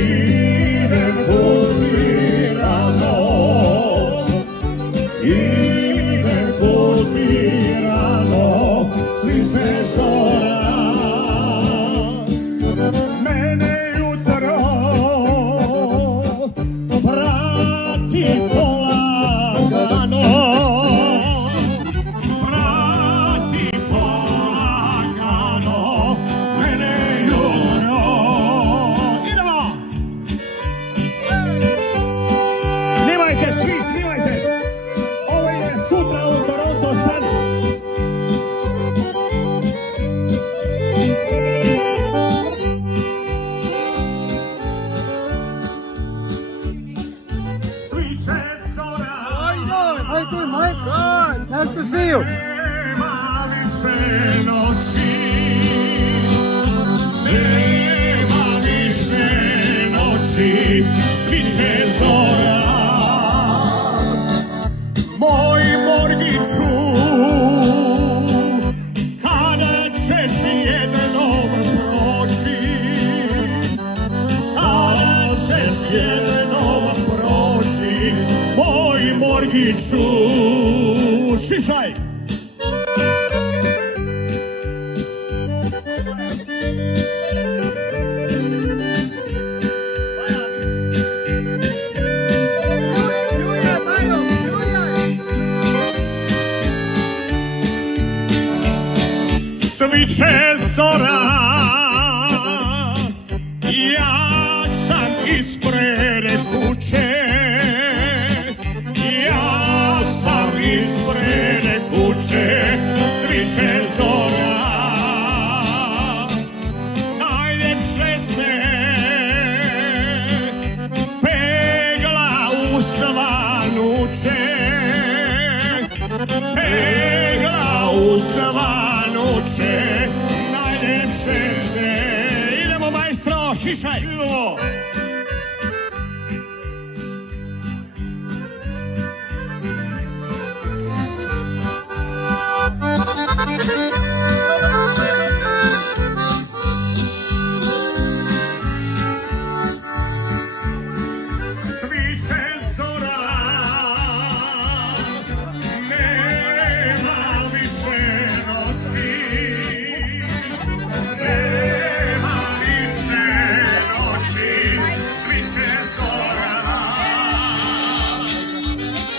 idem kući rano, idem kući rano, sviće zora. Mene jutro prati polagano, prati polagano, mene jutro. Idemo! Snimajte, svi snimajte! Ovo je sutra u Toronto Sun. Sviće zora. How you doing? How you doing, Mike? Good. Nice to see you. Nema više noći, nema više noći, sviće zora. Moj Morgiću, kada ćeš jednom proći, kada ćeš jednom proći, moj Morgiću, šišaj! Sviće zora, ja sam ispred kuće, ja sam ispred kuće, sviće zora. Najljepše se pegla u svanuće, pegla u svanuće, najljepše se. Idemo, majstro, šišaj, idemo! Sviće zora, nema više noći, nema više noći, sviće zora.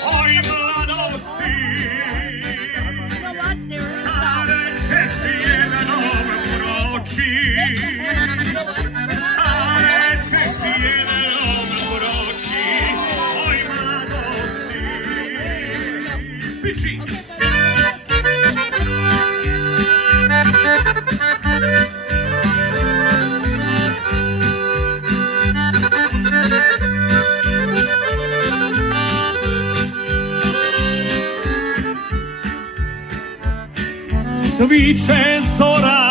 Oj, mladosti, kada ćeš jednom proći, kada ćeš jednom proći, oj, mladosti. Piči! Sviće zora,